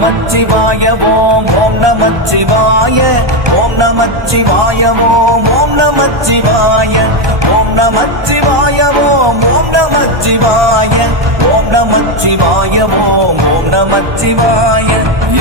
நமச்சிவாய ஓம் ஓம் நமச்சிவாய ஓம் நமச்சிவாய ஓம் ஓம் நமச்சிவாய ஓம் நமச்சிவாய ஓம் ஓம் நமச்சிவாய ஓம் நமச்சிவாய ஓம் ஓம் நமச்சிவாய.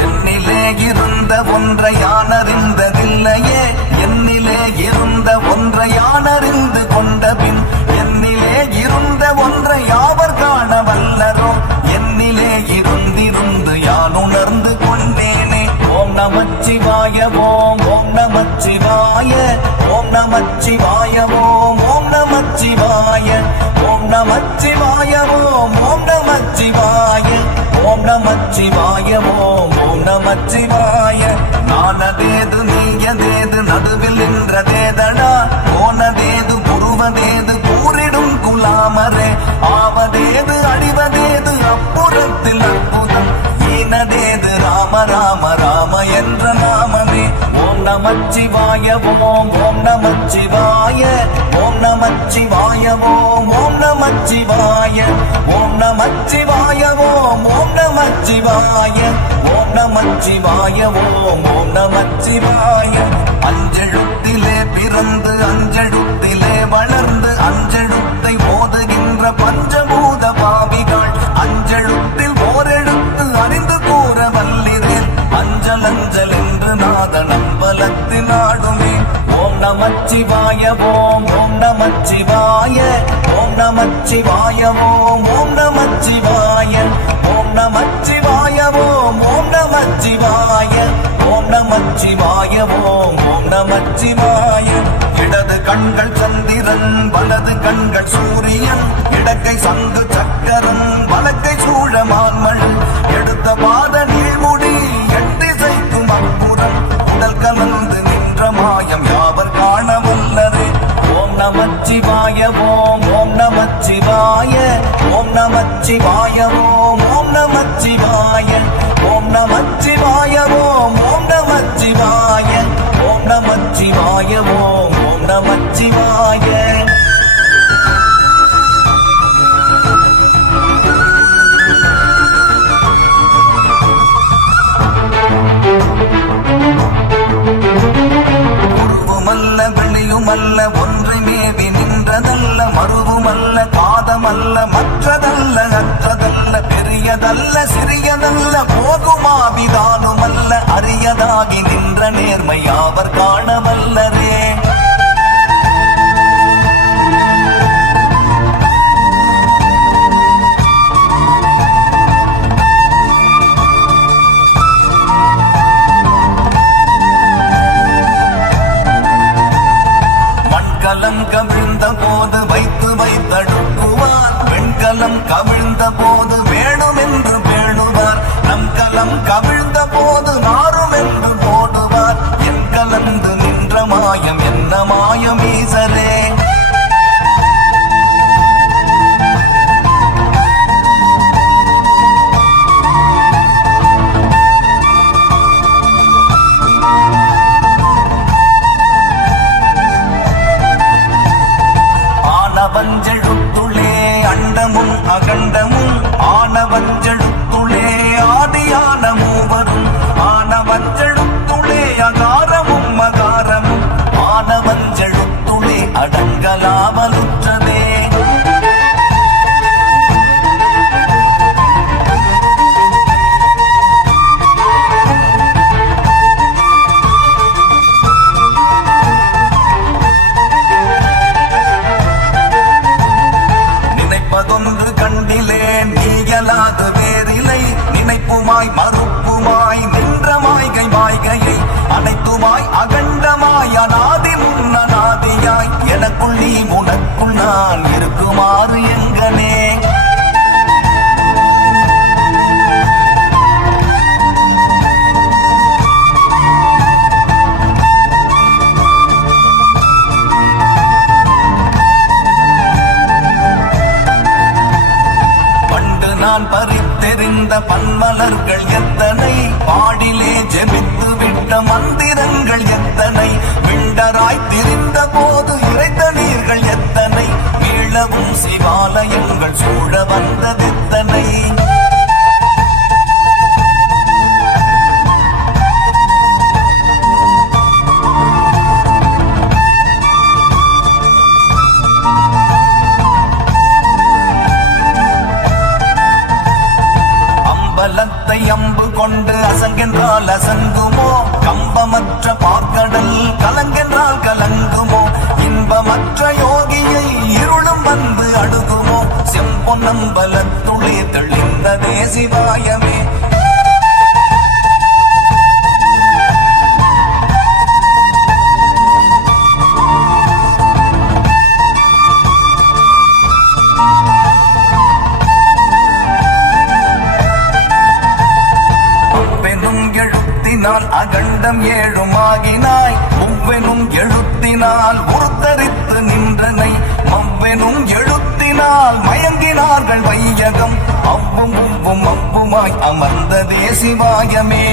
என்னிலே இருந்த ஒன்றை யானறிந்ததில்லையே, என்னிலே இருந்த ஒன்றை யானறிந்து கொண்ட பின் என்னிலே இருந்த ஒன்றை யாவர் காண வல்லரோ, என்னிலே இருந்திருந்து யான் உணர்ந்து கொண்டேனே. ஓம் நமச்சிவாய ஓம் ஓம் நமச்சிவாய ஓம் நமச்சிவாய ஓம் ஓம் நமச்சிவாய ஓம் நமச்சிவாய ஓம் ஓம் நமச்சிவாய ஓம் நமச்சிவாய ஓம் ஓம் நமச்சிவாய. நானதேது நீயதேது நடுவில் நின்றதேதடா, போனதேது புருவதேது கூறிடும் குலாமரே, ஆவதேது அடிவதேது அப்புறத்தில் அற்புதம், ஈனதேது ராம ராம ராம என்ற நாமமே. ஓம் நமச்சிவாய ஓம் ஓம் நமச்சிவாய ஓம் நமச்சிவாய ஓம் ஓம் நமச்சிவாய ஓம் நமச்சிவாய ஓம் ஓம் நமச்சிவாய ஓம் நமச்சிவாய ஓம் ஓம் நமச்சிவாய. அஞ்செழுத்திலே பிறந்து அஞ்செழுத்திலே வளர்ந்து அஞ்செழுத்தை ஓதுகின்ற பஞ்சபூத பாவிகள் அஞ்செழுத்தில் ஓரெழுத்து அறிந்து கூற வல்லிரேன், அஞ்சல் அஞ்சல் என்று நாதன் அம்பலத்தில் ஆடுமே. ஓம் நமச்சிவாய ஓம் ஓம் நமச்சிவாய ஓம் நமச்சிவாய ஓம் ஓம் நமச்சிவாய ஓம் நமச்சிவாய ஓம் ஓம் நமச்சிவாய ஓம் நமச்சிவாய ஓம் ஓம் நமச்சிவாய. இடது கண்கள் சந்திரன் வலது கண்கள் சூரியன், இடக்கை சங்கு சக்கரம் வலக்கை சூழமான்மழு, எடுத்த பாத நீழ்முடி எட்டிசைக்கும் அப்புறம் உடல் கலந்து நின்ற மாயம் யாவர் காண வல்லரே. ஓம் நமச்சிவாய ஓம் ஓம் நமச்சிவாய ஓம் நமச்சிவாய ஓம் ஓம் நமச்சிவாய ஓம் நமச்சிவாய ஓம் ஓம் நமச்சிவாய ஓம் நமச்சிவாய ஓம் ஓம் நமச்சிவாய. உருவுமல்ல வெளியுமல்ல ஒன்றை மேவி நின்றதல்ல, மருவுமல்ல காதமல்ல மற்றதல்ல அற்றதல்ல, பெரியதல்ல சிறியதல்ல போகுமாவிதானுமல்ல, அரியதாகி நின்ற நேர்மை யாவர் காண வல்லரே. மண்கலம் கவிழ்ந்த போது வைத்து வைத்தடுக்குவார், வெண்கலம் கவிழ்ந்த போது வேணும் என்று பேணுவார், நம் கலம் கவிழ்ந்த போது நாரும் என்று போடுவார், என் கலந்து நின்ற மாயம் என்ன மாயம் ஈசரே. ஆனவஞ்செழுத்துளே அண்டமும் அகண்டமும், ஆனவஞ்செழுத்துளே ஆதியான மூவரும், ஆனவஞ்செழுத்துளே அகாரமும் அகாரமும், ஆனவஞ்செழுத்துளே அடங்கலாவலுற்றதே. நினைப்பதொன்று கண்டிலே நீயலாது வேறிலை, நினைப்புமாய் மறுப்புமாய் நின்ற மாய்கை மாய்கையை, அனைத்துமாய் அகண்டமாய் அநாதி முன்னநாதியாய், எனக்குள் நீ உனக்குள் நான் இருக்குமாறு எங்கனே. நான் பறித்தெறிந்த பன்மலர்கள் எத்தனை, பாடிலே ஜெபித்து விட்ட மந்திரங்கள் எத்தனை, விண்டராய் திரிந்த போது இறைத்த நீர்கள் எத்தனை, மீளவும் சிவாலயங்கள் சூழ வந்ததெத்தனை. கண்டால் அசங்குமோ கம்பமற்ற பார்க்கடல் கலங்கென்றால் கலங்குமோ இன்பமற்ற யோகியை இருளும் வந்து அணுகுமோ செம்பொன்னம்பலத்துளே தெளிந்ததே சிவாயமே அகண்டம் ஏழுமாகினாய் ஒவ்வெனும் எழுத்தினால் உருத்தரித்து நின்றனை மவ்வெனும் எழுத்தினால் மயங்கினார்கள் வையகம் அவ்வும் உவ்வும் அவ்வுமாய் அமர்ந்ததே சிவாயமே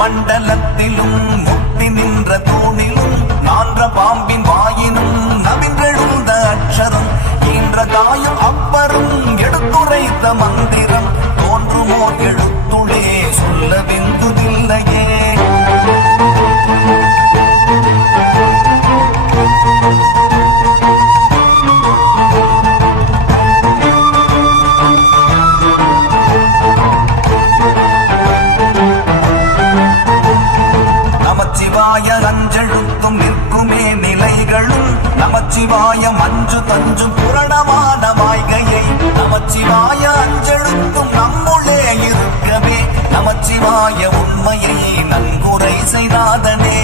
மண்டலத்திலும் முத்தி நின்ற தூணிலும் நான்ற பாம்பின் வாயினும் நவின்றெழுந்த அக்ஷரம் ஈன்ற காயும் அப்பரும் எடுத்துரைத்த மந்திரம் தோன்றுமோ எழுத்துளே சொல்ல வெங்குதில்லையே அஞ்செழுத்தும் நிற்குமே நிலைகளும் நமச்சிவாய மஞ்சு தஞ்சும் புரணமான வாய்கையை நமச்சிவாய அஞ்செழுத்தும் நம்முளே இருக்கவே நமச்சிவாய உண்மையை நன்குரை செய்தாதனே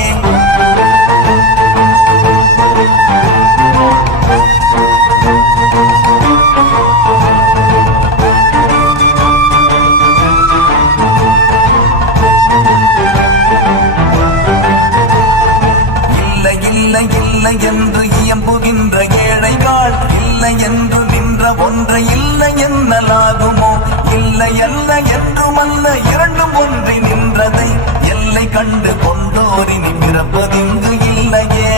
என்று இயம்புகின்ற ஏழைகள் இல்லை என்று நின்ற ஒன்றை இல்லை என்னலாகுமோ இல்லை அல்ல என்றுமல்ல இரண்டும் ஒன்றி நின்றதை எல்லை கண்டு கொண்டோரினி பிறப்பதிங்கு இல்லையே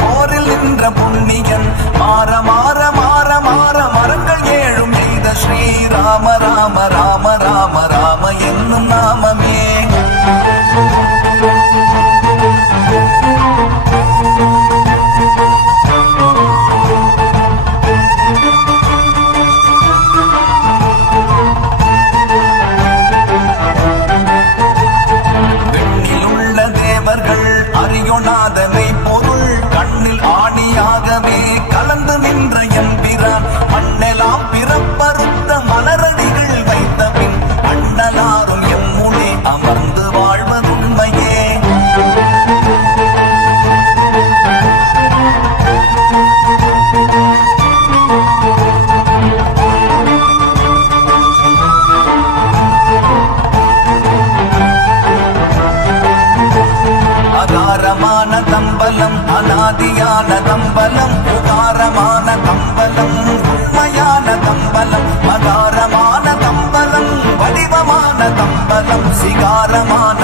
போரில் நின்ற புண்ணியன் மாற மாற மாற மாற மரங்கள் ஏழும் எய்த ஸ்ரீராம ராம ராம ராம ராம என்னும் நாமமே வெண்ணிலுள்ள தேவர்கள் அறியொணாதனை பொருள் கண்ணில் ஆணியாகவே கலந்து நின்ற எம்பிரான் மண்ணெலாம் பிறப்பறுத்த மலரடிகள் வைத்த பின் அண்ணலாரும் எம்முளே அமர்ந்து வாழ்வதுண்மையே அகாரமான தம்பலம் அநாதியான தம்பலம் உகாரமான தம்பலம் உண்மையான தம்பலம் அகாரமான தம்பலம் வடிவமான தம்பலம் சிகாரமான